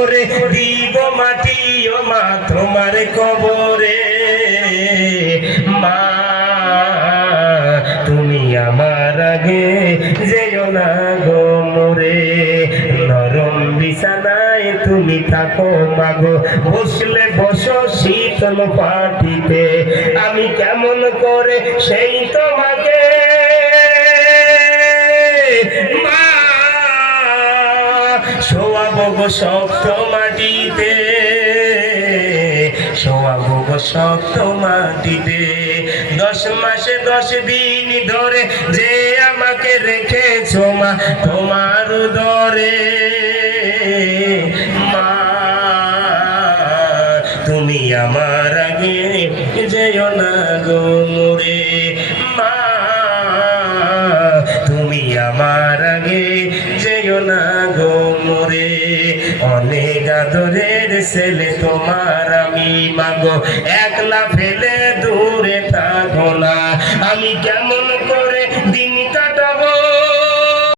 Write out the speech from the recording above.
করে দিব মাটি ও মা তোমার কবরে। মা তুমি আমার আগে যেও না গো মোরে, নরম বিছানায় তুমি থাকো মাগো, বসলে বসো শীতল পাটিতে, আমি কেমন করে সেই তোমাকে মা শোয়াবো গো শক্ত মাটিতে, শোয়াবো গো শক্ত মাটিতে। 10 মাসে 10 দিন ধরে যে আমাকে রেখেছো মা তোমার উদরে। মা তুমি আমার আগে যেও না গো মোরে, মা তুমি আমার আগে যেও না গো মোরে। অনেক আদরের ছেলে তোমার আমি মাগো, একলা ফেলে দূরে থাকো না, আমি কেমন করে দিন